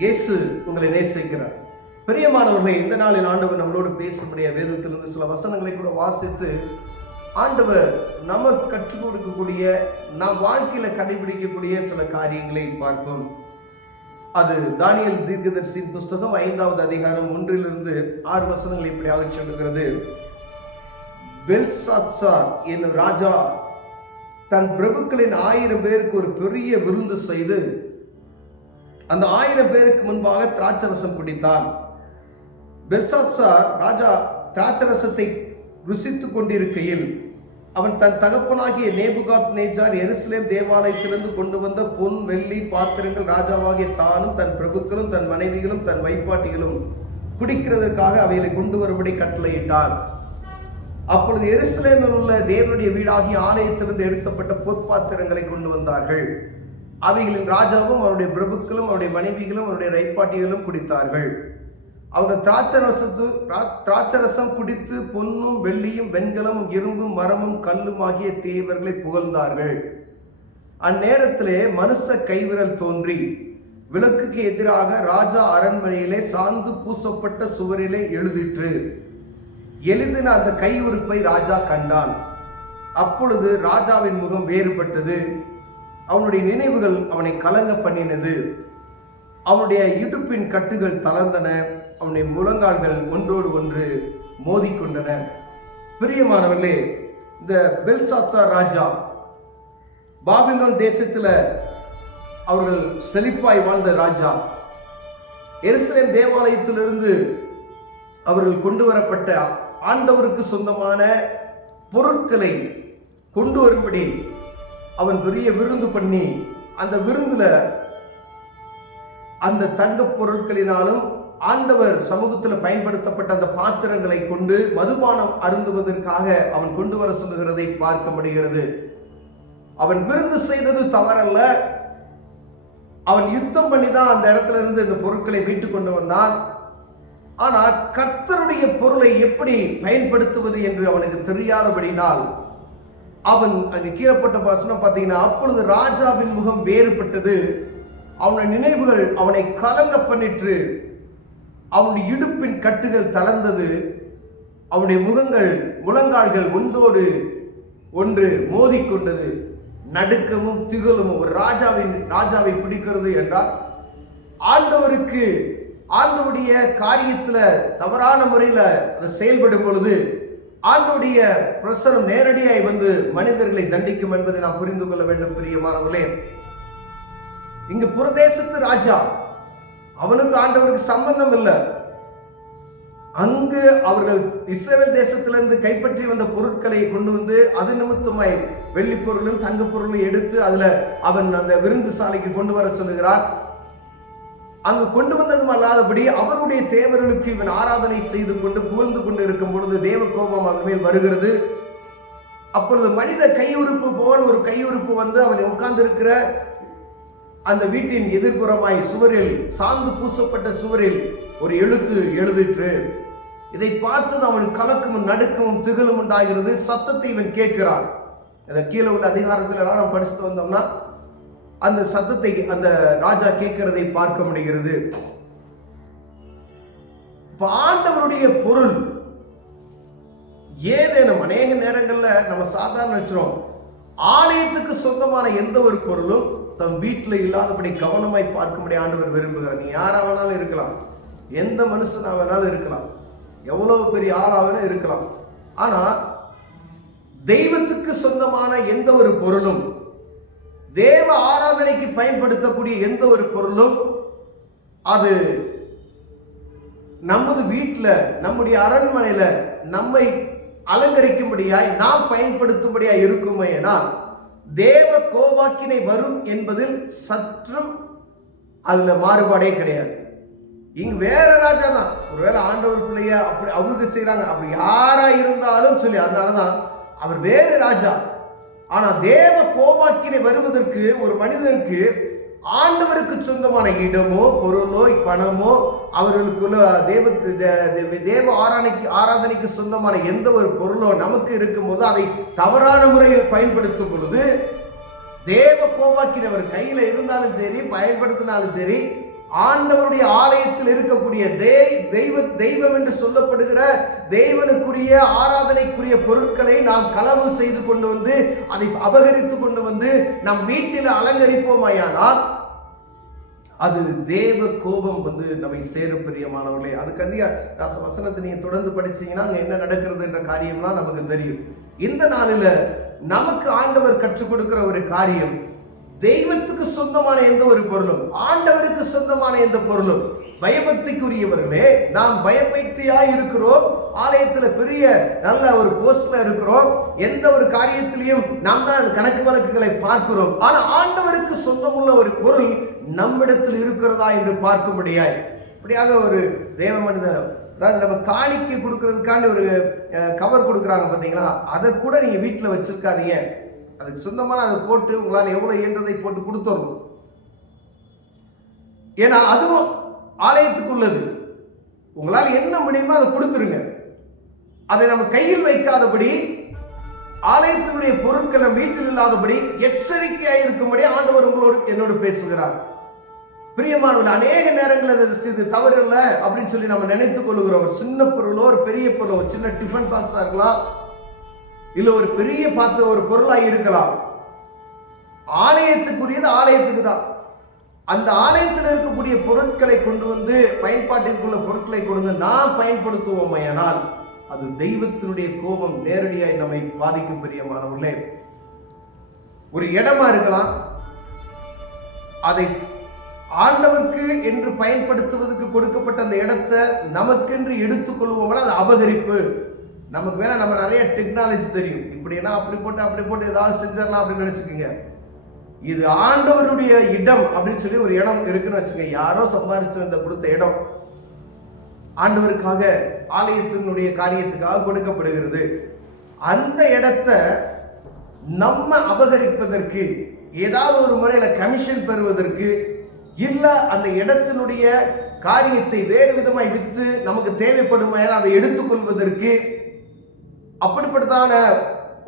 இயேசு உங்களை நேசிக்கிறார். பிரியமானவர்களே, இந்த நாளில் ஆண்டவர் நம்மளோடு பேசும்படிய வேதத்திலிருந்து சில வசனங்களை கூட வாசித்து ஆண்டவர் நமக்கு கற்றுக் கொடுக்கக்கூடிய, நாம் வாழ்க்கையில கடைபிடிக்கக்கூடிய சில காரியங்களை பார்ப்போம். அது தானியேல் தீர்க்கதரிசியின் புஸ்தகம் 5வது அதிகாரம் 1-6 வசனங்கள் இப்படியாக சொல்லுகிறது. பெல்சாத்சார் என்னும் ராஜா தன் பிரபுக்களின் 1000 பேருக்கு ஒரு பெரிய விருந்து செய்து அந்த 1000 பேருக்கு முன்பாக திராட்சரசம் குடித்தான். பெல்சாத்சார் ராஜா திராட்சரசத்தை ருசித்துக் கொண்டிருக்கையில் அவன் தன் தகப்பனாகிய நேபுகாத் நேச்சார் எருசலேம் தேவாலயத்திலிருந்து கொண்டு வந்த பொன் வெள்ளி பாத்திரங்கள் ராஜாவாகிய தானும் தன் பிரபுக்களும் தன் மனைவிகளும் தன் வைப்பாட்டிகளும் குடிக்கிறதற்காக அவைகளை கொண்டு வரும்படி கட்டளையிட்டான். அப்பொழுது எருசலேமில் உள்ள தேவனுடைய வீடாகிய ஆலயத்திலிருந்து எடுக்கப்பட்ட பொற்பாத்திரங்களை கொண்டு வந்தார்கள். அவைகளின் ராஜாவும் அவருடைய பிரபுக்களும் அவருடைய மனைவிகளும் அவருடைய வைப்பாட்டிகளும் குடித்தார்கள். அவர்கள் திராட்சரசம் குடித்து பொன்னும் வெள்ளியும் வெண்கலமும் இரும்பும் மரமும் கல்லும் ஆகிய தேவர்களை புகழ்ந்தார்கள். அந்நேரத்திலே மனுஷ கைவிரல் தோன்றி விளக்குக்கு எதிராக ராஜா அரண்மனையிலே சாந்து பூசப்பட்ட சுவரிலே எழுதிற்று. எழுதின அந்த கையுறுப்பை ராஜா கண்டான். அப்பொழுது ராஜாவின் முகம் வேறுபட்டது. அவனுடைய நினைவுகள் அவனை கலங்க பண்ணினது. அவனுடைய இடுப்பின் கட்டுகள் தளர்ந்தன. அவனுடைய முழங்கால்கள் ஒன்றோடு ஒன்று மோதிக்கொண்டன. பிரியமானவர்களே, இந்த பெல்சாத்சார் ராஜா பாபிலோன் தேசத்தில் அவர்கள் செழிப்பாய் வாழ்ந்த ராஜா. எருசலேம் தேவாலயத்திலிருந்து அவர்கள் கொண்டு வரப்பட்ட ஆண்டவருக்கு சொந்தமான பொருட்களை கொண்டு வரும்படி அவன் பெரிய விருந்து பண்ணி, அந்த விருந்துல அந்த தங்க பொருட்களினாலும் ஆண்டவர் சமூகத்தில் பயன்படுத்தப்பட்ட அந்த பாத்திரங்களை கொண்டு மதுபானம் அருந்துவதற்காக அவன் கொண்டு வர சொல்லுகிறதை பார்க்க முடிகிறது. அவன் விருந்து செய்தது தவறல்ல. அவன் யுத்தம் பண்ணி தான் அந்த இடத்துல இருந்து இந்த பொருட்களை மீட்டு கொண்டு வந்தான். ஆனால் கர்த்தருடைய பொருளை எப்படி பயன்படுத்துவது என்று அவனுக்கு தெரியாதபடினால் அவன் அங்கே கீழப்பட்ட வசனம் பார்த்தீங்கன்னா, அப்பொழுது ராஜாவின் முகம் வேறுபட்டது. அவனுடைய நினைவுகள் அவனை கலங்க பண்ணிற்று. அவனுடைய இடுப்பின் கட்டுகள் தளர்ந்தது. அவனுடைய முழங்கால்கள் ஒன்றோடு ஒன்று மோதிக்கொண்டது. நடுக்கமும் திகழும் ஒரு ராஜாவை பிடிக்கிறது என்றால், ஆண்டவருடைய காரியத்துல தவறான முறையில அதை செயல்படும் பொழுது ஆண்டவருடைய பிரசனம் நேரடியாய் வந்து மனிதர்களை தண்டிக்கும் என்பதை நாம் புரிந்து கொள்ள வேண்டும். பிரியமானவர்களே, இங்கு புரதேசத்து ராஜா, அவனுக்கு ஆண்டவருக்கு சம்பந்தம் இல்லை. அங்கு அவர்கள் இஸ்ரவேல் தேசத்திலிருந்து கைப்பற்றி வந்த பொருட்களை கொண்டு வந்து அது நிமித்தமாய் வெள்ளி பொருளும் தங்க பொருளும் எடுத்து அதுல அவன் அந்த விருந்து சாலைக்கு கொண்டு வர சொல்லுகிறான். அங்கு கொண்டு வந்ததும் அல்லாதபடி அவருடைய தேவர்களுக்கு இவன் ஆராதனை செய்து கொண்டு புகழ்ந்து கொண்டு இருக்கும் பொழுது தேவ கோபம் அவன் மேல் வருகிறது. அப்பொழுது மனித கையுறுப்பு போல் ஒரு கையுறுப்பு வந்து அவன் உட்கார்ந்து இருக்கிற அந்த வீட்டின் எதிர்ப்புறமாய் சுவரில், சாந்து பூசப்பட்ட சுவரில் ஒரு எழுத்து எழுதிற்று. இதை பார்த்தது அவன் கலக்கமும் நடுக்கமும் திகழும் உண்டாகிறது. சத்தத்தை இவன் கேட்கிறான். கீழே உள்ள அதிகாரத்தில் நாம் படிச்சுட்டு வந்தோம்னா அந்த சத்தத்தை அந்த ராஜா கேட்கிறதை பார்க்க முடிகிறது. ஆண்டவருடைய பொருள் ஏதேனும் அநேக நேரங்கள்ல நம்ம சாதாரண நினைச்சிரோம், ஆலயத்துக்கு சொந்தமான எந்த ஒரு பொருளும் தன் வீட்டில் இல்லாதபடி கவனமாய் பார்க்கும்படி ஆண்டவர் விரும்புகிறார். நீ யாராவனாலும் இருக்கலாம், எந்த மனுஷனாவனாலும் இருக்கலாம், எவ்வளவு பெரிய ஆளாவனும் இருக்கலாம். ஆனா தெய்வத்துக்கு சொந்தமான எந்த ஒரு பொருளும், தேவ ஆராதனைக்கு பயன்படுத்தக்கூடிய எந்த ஒரு பொருளும், அது நமது வீட்டில், நம்முடைய அரண்மனையில நம்மை அலங்கரிக்கும்படியாய் நாம் பயன்படுத்தும்படியாய் இருக்குமேனா தேவ கோபாக்கினை வரும் என்பதில் சற்றும் அதுல மாறுபாடே கிடையாது. இங்க வேற ராஜா தான், ஒருவேளை ஆண்டவர் பிள்ளைய அப்படி அவருக்கு செய்யறாங்க, அப்படி யாரா இருந்தாலும் சொல்லி, அதனாலதான் அவர் வேறு ராஜா. ஆனா தேவ கோபாக்கினை வருவதற்கு ஒரு மனிதனுக்கு ஆண்டவருக்கு சொந்தமான இடமோ பொருளோ பணமோ அவர்களுக்குள்ள தேவ ஆராதனைக்கு சொந்தமான எந்த ஒரு பொருளோ நமக்கு இருக்கும்போது அதை தவறான முறையில் பயன்படுத்தும் பொழுது தேவ கோபாக்கினவர் கையில இருந்தாலும் சரி, பயன்படுத்தினாலும் சரி, ஆண்டவருடைய ஆலயத்தில் இருக்கக்கூடிய தெய்வம் என்று சொல்லப்படுகிற தேவனுக்குரிய ஆராதனைக்குரிய பொருட்களை நாம் களவு செய்து கொண்டு வந்து அதை அபகரித்து கொண்டு வந்து நம் வீட்டில் அலங்கரிப்போமாயானால் அது தேவ கோபம் நம்மை சேரும் பிரியமானவர்களே. அதுக்கு அதிக வசனத்தை நீங்க தொடர்ந்து படிச்சீங்கன்னா அங்க என்ன நடக்கிறது என்ற காரியம்லாம் நமக்கு தெரியும். இந்த நாளில் நமக்கு ஆண்டவர் கற்றுக் கொடுக்கிற ஒரு காரியம், தெய்வத்துக்கு சொந்தமான எந்த ஒரு பொருளும், ஆண்டவருக்கு சொந்தமான எந்த பொருளும், பயபக்திக்குரியவர்களே, நாம் பயபக்தியா இருக்கிறோம், ஆலயத்துல பெரிய நல்ல ஒரு போஸ்ட்ல இருக்கிறோம், எந்த ஒரு காரியத்திலையும் நாம் தான் கணக்கு வழக்குகளை பார்க்கிறோம். ஆனா ஆண்டவருக்கு சொந்தமுள்ள ஒரு பொருள் நம்மிடத்தில் இருக்கிறதா என்று பார்க்க முடியாது. இப்படியாக ஒரு தேவ மனிதன், அதாவது நம்ம காணிக்கை கொடுக்கறதுக்காண்டி ஒரு கவர் கொடுக்குறாங்க பார்த்தீங்களா, அதை கூட நீங்க வீட்டில் வச்சிருக்காதீங்க. அதுக்கு சொந்தமான அதை போட்டு உங்களால் எவ்வளவு இயன்றதை போட்டு கொடுத்துடணும். ஏன்னா அதுவும் ஆலயத்துக்குள்ளது. உங்களால் என்ன முடியுமோ அதை கொடுத்துருங்க. அதை நம்ம கையில் வைக்காதபடி, ஆலயத்தினுடைய பொருட்களை வீட்டில் இல்லாதபடி எச்சரிக்கையாக இருக்கும்படி ஆண்டவர் உங்களோடு என்னோடு பேசுகிறார். பிரியமானவர்கள், அநேக நேரங்களில் இது தவறு இல்லை அப்படின்னு சொல்லி நம்ம நினைத்துக் கொள்கிறோம். ஒரு சின்ன பொருளோ ஒரு பெரிய பொருளோ, ஒரு சின்ன டிஃபன் பாக்ஸா இருக்கலாம், இல்ல ஒரு பெரிய பார்த்த ஒரு பொருளாக இருக்கலாம். ஆலயத்துக்குரியது ஆலயத்துக்கு தான். அந்த ஆலயத்தில் இருக்கக்கூடிய பொருட்களை கொண்டு வந்து, பயன்பாட்டிற்குள்ள பொருட்களை கொண்டு நாம் பயன்படுத்துவோமையானால் அது தெய்வத்தினுடைய கோபம் நேரடியாய் நம்மை பாதிக்கும். பிரியமானவர்களே, ஒரு இடமா இருக்கலாம், அதை ஆண்டவருக்கு என்று பயன்படுத்துவதற்கு கொடுக்கப்பட்ட அந்த இடத்தை நமக்கென்று எடுத்துக்கொள்வோம்னா அது அபகரிப்பு. நமக்கு வேணா நம்ம நிறைய டெக்னாலஜி தெரியும், இப்படின்னா அப்படி போட்டு ஏதாவது செஞ்சிடலாம் அப்படின்னு நினைச்சுக்கோங்க. இது ஆண்டவருடைய இடம் அப்படின்னு சொல்லி ஒரு இடம் இருக்குன்னு வச்சுக்கோங்க. யாரோ சம்பாரிச்சு வந்த கொடுத்த இடம் ஆண்டவருக்காக, ஆலயத்தினுடைய காரியத்துக்காக கொடுக்கப்படுகிறது. அந்த இடத்தை நம்ம அபகரிப்பதற்கு, ஏதாவது ஒரு முறையில கமிஷன் பெறுவதற்கு, இல்ல அந்த இடத்தினுடைய காரியத்தை வேறு விதமாய் வித்து நமக்கு தேவைப்படும் அதை எடுத்துக்கொள்வதற்கு, அப்படிப்பட்டதான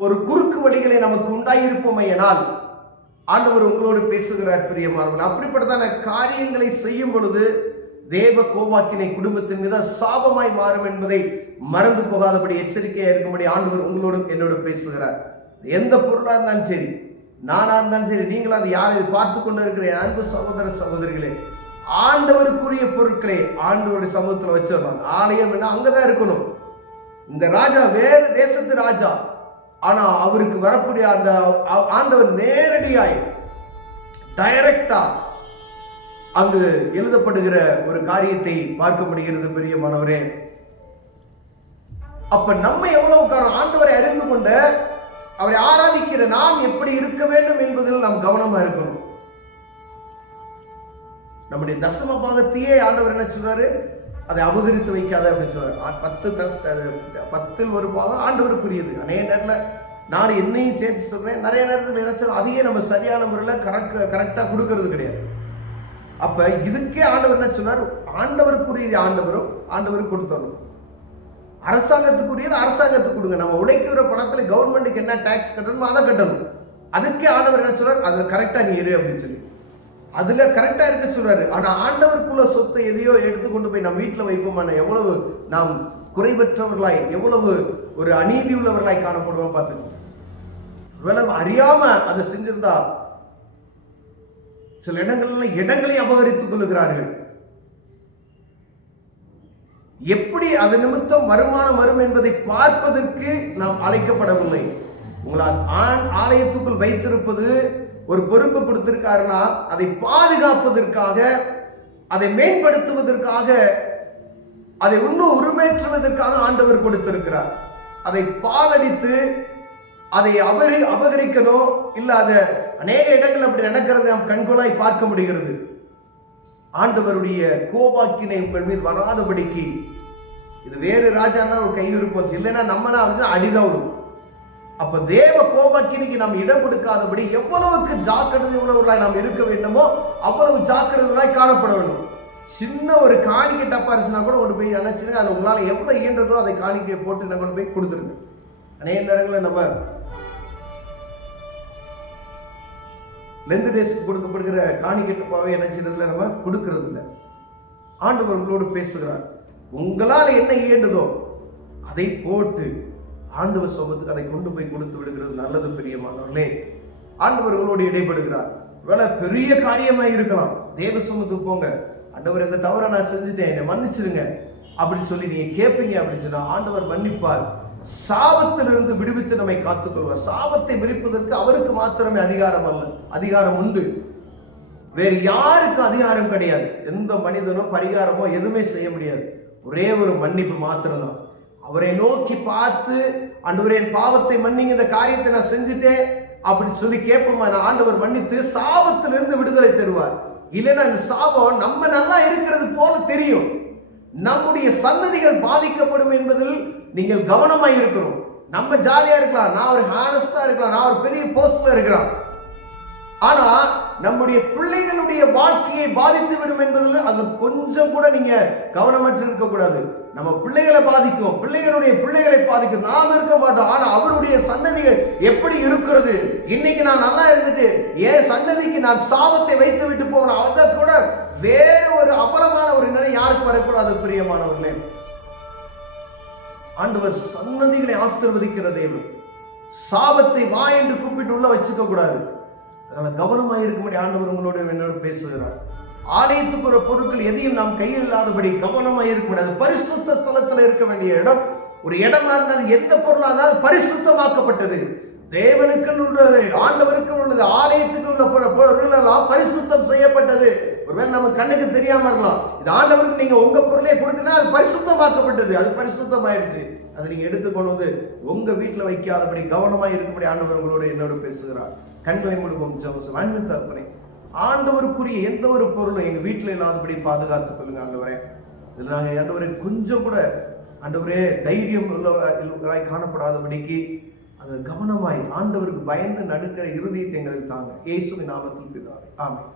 ஒரு குறுக்கு வழிகளை நமக்கு உண்டாயிருப்போமையினால் ஆண்டவர் உங்களோடு பேசுகிறார். பிரியமானவர்கள், அப்படிப்பட்டதான காரியங்களை செய்யும் பொழுது தேவ கோபாக்கினை குடும்பத்தின் மீது சாபமாய் மாறும் என்பதை மறந்து போகாதபடி எச்சரிக்கையா இருக்கும்படி ஆண்டவர் உங்களோடும் என்னோடு பேசுகிறார். எந்த பொருளா இருந்தாலும் சரி, நானா இருந்தாலும் சரி, நீங்களா அது யாரை பார்த்து கொண்டு இருக்கிற என் அன்பு சகோதர சகோதரிகளே, ஆண்டவருக்குரிய பொருட்களை ஆண்டவருடைய சமூகத்தில் வச்சிடலாம். ஆலயம் என்ன அங்கதான் இருக்கணும். இந்த ராஜா வேறு தேசத்து ராஜா, ஆனா அவருக்கு வரக்கூடிய அந்த ஆண்டவர் நேரடியாய் டைரக்டா அங்கு எழுதப்படுகிற ஒரு காரியத்தை பார்க்க முடிகிறது. பிரியமானவரே, அப்ப நம்ம எவ்வளவு ஆண்டவரை அறிந்து கொண்ட, அவரை ஆராதிக்கிற நாம் எப்படி இருக்க வேண்டும் என்பதில் நாம் கவனமா இருக்கணும். நம்முடைய தசம பாகத்தையே ஆண்டவர் என்ன சொல்றாரு, அதை அபகரித்து வைக்காத அப்படின்னு சொல்றாரு. 10 ஒரு பாகம் ஆண்டவருக்குரியது. அநேக நேரத்தில் நான் என்னையும் சேர்த்து சொல்றேன், நிறைய நேரத்தில் என்ன சொல்றோம், அதையே நம்ம சரியான முறையில் கரெக்டா கொடுக்கறது கிடையாது. அப்ப இதுக்கே ஆண்டவர் என்ன சொன்னார், ஆண்டவருக்குரியது ஆண்டவருக்கு கொடுத்தணும். அரசாங்கத்துக்குரியது அரசாங்கத்துக்கு கொடுங்க. நம்ம உழைக்கிற பணத்துல கவர்மெண்ட்டுக்கு என்ன டாக்ஸ் கட்டணுமோ அதை கட்டணும். அதுக்கே ஆண்டவர் என்ன சொல்றாரு, அதுல கரெக்டா நீ இரு அப்படின்னு சொல்லி அதுல கரெக்டா இருக்க சொல்றாரு. ஆனா ஆண்டவருக்குள்ள சொத்தை எதையோ எடுத்துக்கொண்டு போய் நம்ம வீட்டுல வைப்போமான எவ்வளவு நாம் குறைபற்றவர்களாய், எவ்வளவு ஒரு அநீதி உள்ளவர்களாய் காணப்படுவோம். பார்த்துக்கோங்க, அறியாம அதை செஞ்சிருந்தா சில இடங்களை அபகரித்துக் கொள்ளுகிறார்கள். எப்படி அது நிமித்தம் வருமானம் வரும் என்பதை பார்ப்பதற்கு நாம் அழைக்கப்படவில்லை. உங்களால் ஆலயத்துக்குள் வைத்திருப்பது ஒரு பொறுப்பு கொடுத்திருக்காருன்னா அதை பாதுகாப்பதற்காக, அதை மேம்படுத்துவதற்காக, அதை இன்னும் உருவேற்றுவதற்காக ஆண்டவர் கொடுத்திருக்கிறார். அதை பாலடித்து அதை அபகரிக்கணும் இல்ல, அதை அநேக இடங்கள் அப்படி நடக்கிறது நாம் கண்கொள்ளாய் பார்க்க முடிகிறது. ஆண்டவருடைய கோபாக்கினை உங்கள் மீது வராதபடிக்கு, இது வேறு ராஜான்னா ஒரு கையிருப்போம், இல்லைன்னா நம்மனா அடிதான் விடும். அப்ப தேவ கோபாக்கினைக்கு நாம் இடம் கொடுக்காதபடி எவ்வளவுக்கு ஜாக்கிரதை உள்ளவர்களாய் நாம் இருக்க வேண்டுமோ அவ்வளவு ஜாக்கிரதைகளாய் காணப்பட வேண்டும். சின்ன ஒரு காணிக்கை டப்பா இருந்துச்சுன்னா கூட கொண்டு போய் நினைச்சுங்க, அதில் உங்களால் எவ்வளவு இயன்றதோ அதை காணிக்கையை போட்டு என்ன கொண்டு போய் கொடுத்துருங்க. அநேக நேரங்களில் லெந்து டேஸ்க்கு கொடுக்கப்படுகிற காணிக்கட்டுப்பாவே என்ன செய்யறதுல நம்ம கொடுக்கறது இல்லை. ஆண்டவர் உங்களோடு பேசுகிறார். உங்களால் என்ன இயண்டதோ அதை போட்டு ஆண்டவர் சமூகத்துக்கு அதை கொண்டு போய் கொடுத்து விடுகிறது நல்லது. பிரியமானவர்களே, ஆண்டவர் உங்களோடு இடைப்படுகிறார். ஒருவேளை பெரிய காரியமாக இருக்கலாம். தேவ சமூகத்துக்கு போங்க, ஆண்டவர் இந்த தவறை நான் செஞ்சுட்டேன், என்னை மன்னிச்சிருங்க அப்படின்னு சொல்லி நீங்க கேட்பீங்க. அப்படின்னு சொன்னா ஆண்டவர் மன்னிப்பார். சாபத்திலிருந்து விடுவித்து நம்மை காத்துக்கொள்வார். சாபத்தை விரிப்பதற்கு அவருக்கு மாத்திரமே அதிகாரம் அல்ல, அதிகாரம் உண்டு. வேறு யாருக்கு அதிகாரம் கிடையாது. எந்த மனிதனோ பரிகாரமோ எதுவுமே செய்ய முடியாது. ஒரே ஒரு மன்னிப்பு மாத்திரம்தான். அவரை நோக்கி பார்த்து, ஆண்டவரே என் பாவத்தை மன்னிங்க, இந்த காரியத்தை நான் செஞ்சுட்டேன் அப்படின்னு சொல்லி கேட்போமா, ஆண்டவர் மன்னித்து சாபத்திலிருந்து விடுதலை தருவார். இல்லைன்னா இந்த சாபம் நம்ம நல்லா இருக்கிறது போல தெரியும், நம்முடைய சன்னதிகள் பாதிக்கப்படும் என்பதில் நீங்கள் கவனமாக இருக்கணும். நம்ம ஜாலியா இருக்கலாம், நான் ஒரு ஹானஸ்டா இருக்கலாம், நான் ஒரு பெரிய போஸ்ட்ல இருக்கிறான், ஆனா நம்முடைய பிள்ளைகளுடைய வாழ்க்கையை பாதித்து விடும் என்பதில் அது கொஞ்சம் கூட நீங்க கவனமற்று இருக்க கூடாது. நம்ம பிள்ளைகளை பாதிக்கும், பிள்ளைகளுடைய பிள்ளைகளை பாதிக்கும். நாம் இருக்க மாட்டோம், ஆனா அவருடைய சன்னதிகள் எப்படி இருக்கிறது. இன்னைக்கு நான் நல்லா இருந்துட்டு என் சன்னதிக்கு நான் சாபத்தை வைத்து விட்டு போகணும், அதை கூட வேறு ஒரு அபலமான ஒரு நிலை யாருக்கு வரக்கூடாது. பிரியமானவர்களே, ஆண்டவர் சன்னதிகளை ஆசீர்வதிக்கிற தேவன். சாபத்தை வா என்று கூப்பிட்டு உள்ள வச்சுக்க கூடாது. அதனால கவனமாக இருக்கும்படி ஆண்டவர் உங்களோட என்னோட பேசுகிறார். ஆலயத்துக்கு ஒரு பொருட்கள் எதையும் நாம் கையில் இல்லாதபடி கவனமாக இருக்க முடியாது. பரிசுத்த ஸ்தலத்தில் இருக்க வேண்டிய இடம், ஒரு இடமா இருந்தாலும் எந்த பொருளாக இருந்தாலும் பரிசுத்தமாக்கப்பட்டது. தேவனுக்கு உள்ளது, ஆண்டவருக்கு உள்ளது, ஆலயத்துக்கு உள்ள பொருள் எல்லாம் பரிசுத்தம் செய்யப்பட்டது. ஒருவேளை நம்ம கண்ணுக்கு தெரியாம இருக்கலாம், இது ஆண்டவருக்கு நீங்க உங்க பொருளே கொடுத்தீங்கன்னா அது பரிசுத்தமாக்கப்பட்டது, அது பரிசுத்தமாயிருச்சு. அதை நீங்க எடுத்துக்கொண்டு வந்து உங்க வீட்டுல வைக்காதபடி கவனமாக இருக்கும்படி ஆண்டவர் உங்களோட என்னோட பேசுகிறார். கண்களை மூடுவோம். அன்பின் தகப்பனே, ஆண்டவருக்குரிய எந்த ஒரு பொருளும் எங்க வீட்டுல இல்லாதபடி பாதுகாத்துக் கொள்ளுங்க ஆண்டவரே. இதில் நாங்கள் ஆண்டவரே கொஞ்சம் கூட ஆண்டவரே தைரியம் உள்ளவராய் காணப்படாதபடிக்கு அது கவனமாய் ஆண்டவருக்கு பயந்து நடுக்கிற இருதயத்தை எங்களுக்கு தாங்க. இயேசுவின் நாமத்தில் பிதாவே, ஆமென்.